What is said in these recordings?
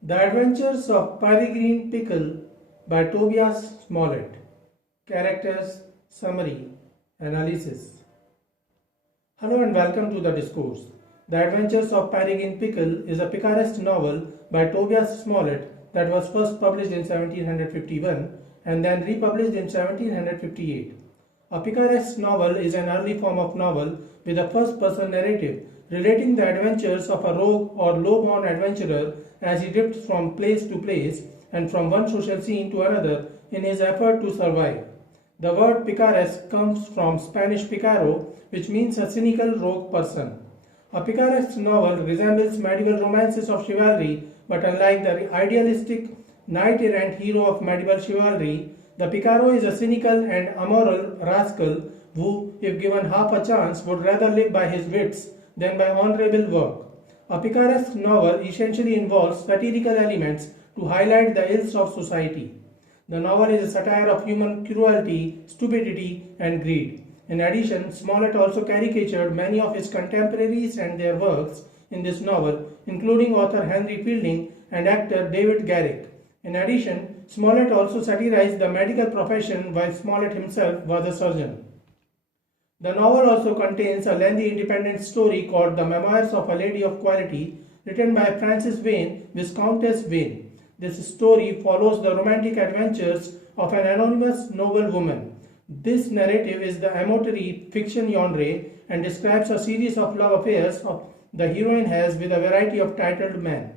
The Adventures of Peregrine Pickle by Tobias Smollett. Characters, Summary, Analysis. Hello and welcome to the discourse. The Adventures of Peregrine Pickle is a Picaresque novel by Tobias Smollett that was first published in 1751 and then republished in 1758. A Picaresque novel is an early form of novel with a first-person narrative relating the adventures of a rogue or lowborn adventurer as he drifts from place to place and from one social scene to another in his effort to survive. The word picaresque comes from Spanish Picaro, which means a cynical rogue person. A picaresque novel resembles medieval romances of chivalry, but unlike the idealistic knight-errant hero of medieval chivalry, the Picaro is a cynical and amoral rascal who, if given half a chance, would rather live by his wits than by honorable work. A picaresque novel essentially involves satirical elements to highlight the ills of society. The novel is a satire of human cruelty, stupidity, and greed. In addition, Smollett also caricatured many of his contemporaries and their works in this novel, including author Henry Fielding and actor David Garrick. In addition, Smollett also satirized the medical profession while Smollett himself was a surgeon. The novel also contains a lengthy independent story called The Memoirs of a Lady of Quality, written by Frances Vane, Viscountess Vane. This story follows the romantic adventures of an anonymous noblewoman. This narrative is the amatory fiction genre and describes a series of love affairs the heroine has with a variety of titled men.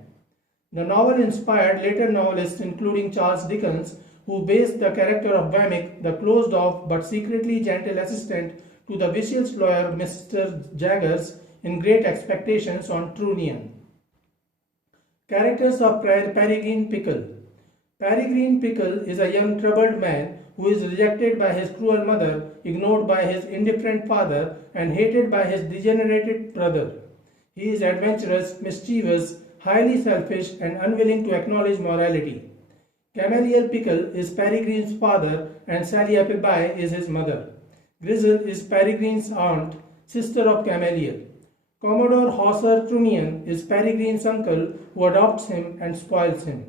The novel inspired later novelists including Charles Dickens, who based the character of Wemmick, the closed-off but secretly gentle assistant to the vicious lawyer Mr. Jaggers, in Great Expectations, on Trunnion. Characters of Peregrine Pickle. Peregrine Pickle is a young troubled man who is rejected by his cruel mother, ignored by his indifferent father, and hated by his degenerated brother. He is adventurous, mischievous, highly selfish, and unwilling to acknowledge morality. Gamaliel Pickle is Peregrine's father and Sally Appleby is his mother. Grizel is Peregrine's aunt, sister of Gamaliel. Commodore Hawser Trunnion is Peregrine's uncle who adopts him and spoils him.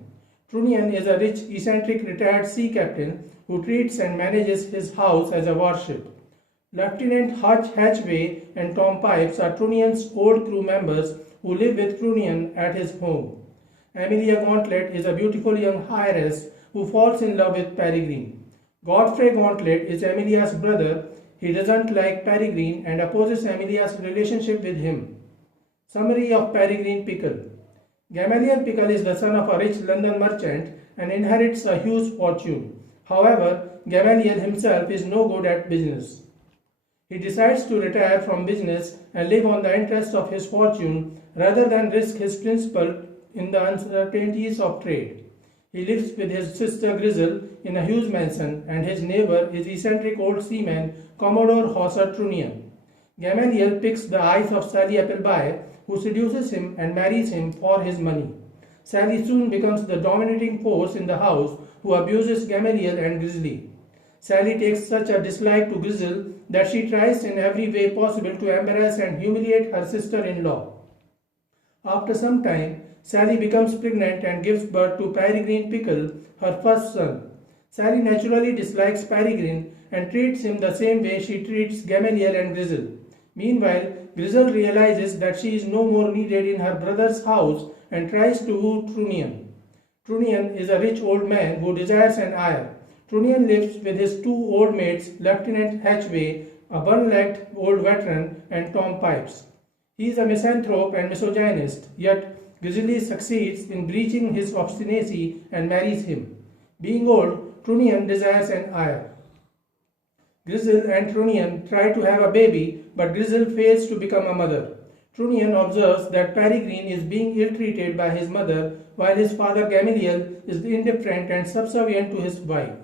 Trunnion is a rich, eccentric retired sea captain who treats and manages his house as a warship. Lieutenant Hutch Hatchway and Tom Pipes are Trunnion's old crew members who live with Trunnion at his home. Amelia Gauntlet is a beautiful young heiress who falls in love with Peregrine. Godfrey Gauntlet is Amelia's brother. He doesn't like Peregrine and opposes Amelia's relationship with him. Summary of Peregrine Pickle. Gamaliel Pickle is the son of a rich London merchant and inherits a huge fortune. However, Gamaliel himself is no good at business. He decides to retire from business and live on the interest of his fortune rather than risk his principal in the uncertainties of trade. He lives with his sister Grizel in a huge mansion, and his neighbor is eccentric old seaman Commodore Hawser Trunnion. Gamaliel picks the eyes of Sally Appleby, who seduces him and marries him for his money. Sally soon becomes the dominating force in the house, who abuses Gamaliel and Grizzly. Sally takes such a dislike to Grizel that she tries in every way possible to embarrass and humiliate her sister-in-law. After some time, Sally becomes pregnant and gives birth to Peregrine Pickle, her first son. Sally naturally dislikes Peregrine and treats him the same way she treats Gamaliel and Grizel. Meanwhile, Grizel realizes that she is no more needed in her brother's house and tries to woo Trunnion. Trunnion is a rich old man who desires an heir. Trunnion lives with his two old mates, Lieutenant Hatchway, a one-legged old veteran, and Tom Pipes. He is a misanthrope and misogynist, yet Grizzly succeeds in breaching his obstinacy and marries him. Being old, Trunnion desires an heir. Grizel and Trunnion try to have a baby, but Grizel fails to become a mother. Trunnion observes that Peregrine is being ill-treated by his mother, while his father Gamaliel is indifferent and subservient to his wife.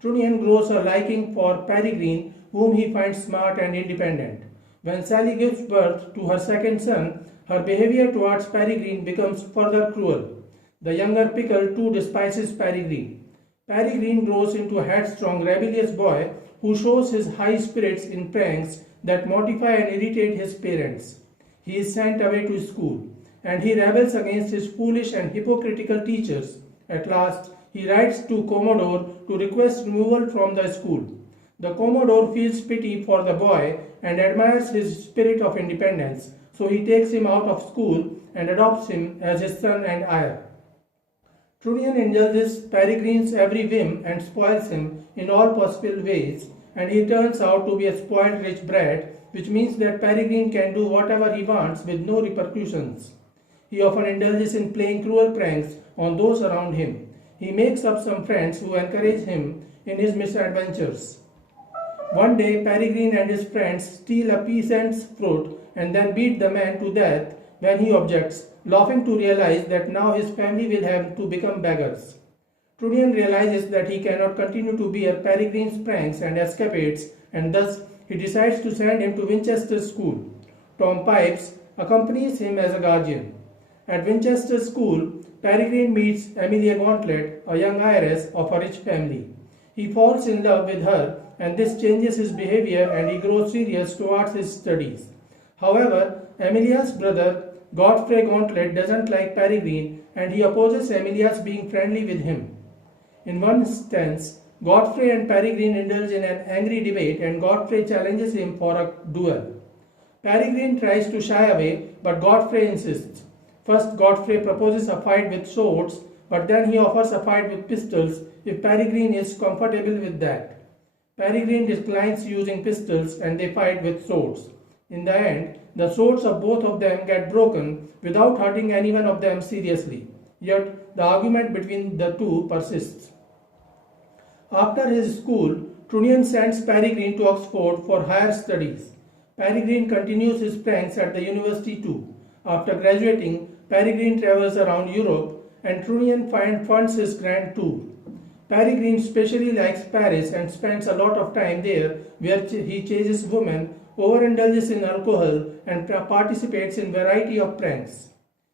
Trunnion grows a liking for Peregrine, whom he finds smart and independent. When Sally gives birth to her second son, her behavior towards Peregrine becomes further cruel. The younger Pickle too despises Peregrine. Peregrine grows into a headstrong, rebellious boy who shows his high spirits in pranks that mortify and irritate his parents. He is sent away to school. and he rebels against his foolish and hypocritical teachers. At last, he writes to Commodore to request removal from the school. The Commodore feels pity for the boy and admires his spirit of independence, so he takes him out of school and adopts him as his son and heir. Trunnion indulges Peregrine's every whim and spoils him in all possible ways, and he turns out to be a spoiled rich brat, which means that Peregrine can do whatever he wants with no repercussions. He often indulges in playing cruel pranks on those around him. He makes up some friends who encourage him in his misadventures. One day, Peregrine and his friends steal a peasant's fruit and then beat the man to death when he objects, laughing to realize that now his family will have to become beggars. Trunnion realizes that he cannot continue to bear Peregrine's pranks and escapades, and thus he decides to send him to Winchester School. Tom Pipes accompanies him as a guardian. At Winchester School, Peregrine meets Amelia Gauntlet, a young heiress of a rich family. He falls in love with her, and this changes his behavior and he grows serious towards his studies. However, Amelia's brother, Godfrey Gauntlet, doesn't like Peregrine and he opposes Amelia's being friendly with him. In one instance, Godfrey and Peregrine indulge in an angry debate and Godfrey challenges him for a duel. Peregrine tries to shy away, but Godfrey insists. First, Godfrey proposes a fight with swords, but then he offers a fight with pistols if Peregrine is comfortable with that. Peregrine declines using pistols and they fight with swords. In the end, the swords of both of them get broken without hurting any one of them seriously. Yet, the argument between the two persists. After his school, Trunnion sends Peregrine to Oxford for higher studies. Peregrine continues his pranks at the university too. After graduating, Peregrine travels around Europe and Trunnion funds his grand tour. Peregrine especially likes Paris and spends a lot of time there where he chases women, overindulges in alcohol and participates in variety of pranks.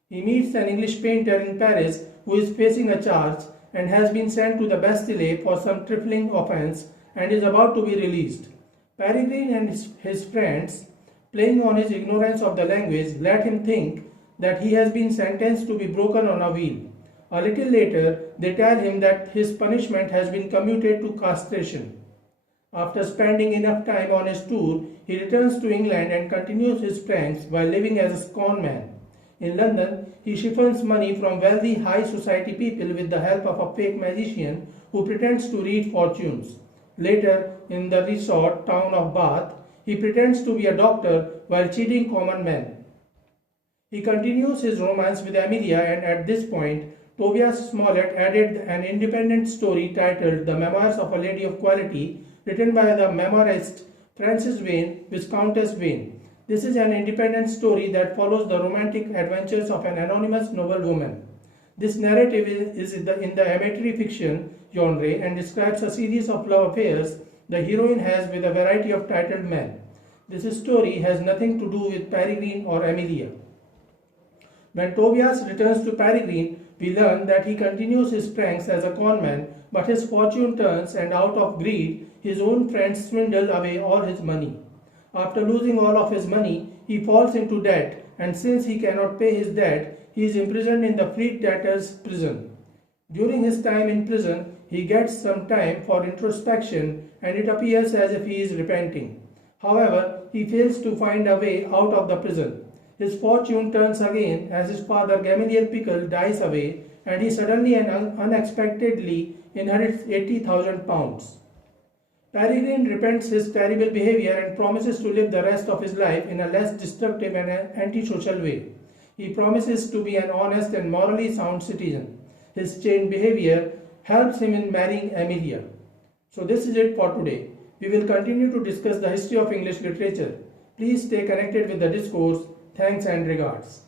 He meets an English painter in Paris who is facing a charge and has been sent to the Bastille for some trifling offense and is about to be released. Peregrine and his friends, playing on his ignorance of the language, let him think that he has been sentenced to be broken on a wheel. A little later, they tell him that his punishment has been commuted to castration. After spending enough time on his tour, he returns to England and continues his pranks while living as a con man. In London, he chiffons money from wealthy high society people with the help of a fake magician who pretends to read fortunes. Later, in the resort town of Bath, he pretends to be a doctor while cheating common men. He continues his romance with Amelia, and at this point, Tobias Smollett added an independent story titled The Memoirs of a Lady of Quality, written by the memoirist Frances Vane, Viscountess Vane. This is an independent story that follows the romantic adventures of an anonymous noblewoman. This narrative is in the amatory fiction genre and describes a series of love affairs the heroine has with a variety of titled men. This story has nothing to do with Peregrine or Amelia. When Tobias returns to Peregrine, we learn that he continues his pranks as a conman, but his fortune turns and out of greed, his own friends swindle away all his money. After losing all of his money, he falls into debt, and since he cannot pay his debt, he is imprisoned in the freed debtors' prison. During his time in prison, he gets some time for introspection, and it appears as if he is repenting. However, he fails to find a way out of the prison. His fortune turns again as his father Gamaliel Pickle dies away and he suddenly and unexpectedly inherits £80,000. Peregrine repents his terrible behavior and promises to live the rest of his life in a less destructive and antisocial way. He promises to be an honest and morally sound citizen. His changed behavior helps him in marrying Amelia. So this is it for today. We will continue to discuss the history of English literature. Please stay connected with the discourse. Thanks and regards.